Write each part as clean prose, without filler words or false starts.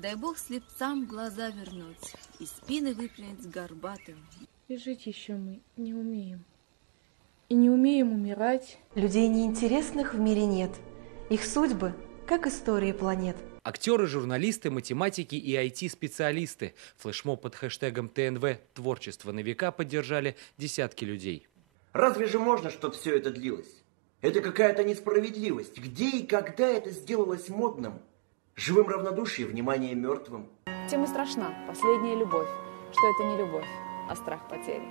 Дай Бог слепцам глаза вернуть и спины выпрямить с горбатым. И жить еще мы не умеем. И не умеем умирать. Людей неинтересных в мире нет. Их судьбы, как истории планет. Актеры, журналисты, математики и IT-специалисты. Флешмоб под хэштегом ТНВ «Творчество на века» поддержали десятки людей. Разве же можно, чтобы все это длилось? Это какая-то несправедливость. Где и когда это сделалось модным? Живым равнодушие, внимание мертвым. Тем и страшна последняя любовь, что это не любовь, а страх потери.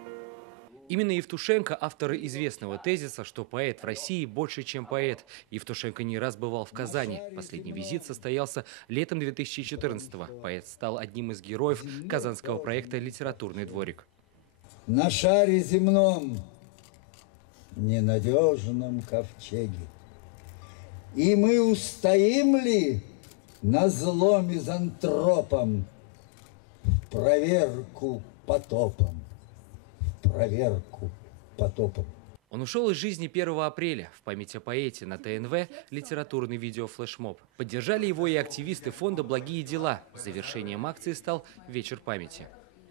Именно Евтушенко – автор известного тезиса, что поэт в России больше, чем поэт. Евтушенко не раз бывал в Казани. Последний визит состоялся летом 2014-го. Поэт стал одним из героев казанского проекта «Литературный дворик». На шаре земном, ненадежном ковчеге. И мы устоим ли на зло мизантропам, в проверку потопом? Проверку потопом. Он ушел из жизни 1 апреля. В память о поэте на ТНВ литературный видеофлешмоб. Поддержали его и активисты фонда «Благие дела». Завершением акции стал вечер памяти.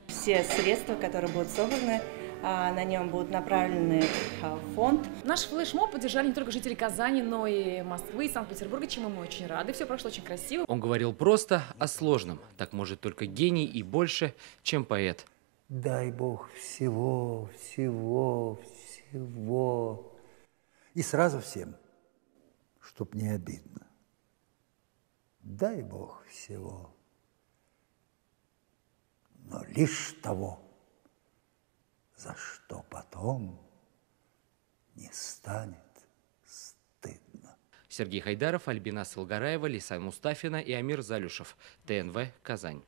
Все средства, которые будут собраны, на нем будут направлены в фонд. Наш флешмоб поддержали не только жители Казани, но и Москвы и Санкт-Петербурга, чему мы очень рады. Все прошло очень красиво. Он говорил просто о сложном. Так может только гений и больше, чем поэт. Дай Бог всего, всего, всего. И сразу всем, чтоб не обидно. Дай Бог всего, но лишь того, за что потом не станет стыдно. Сергей Хайдаров, Альбина Сылгараева, Лисан Мустафина и Амир Залюшев. ТНВ, Казань.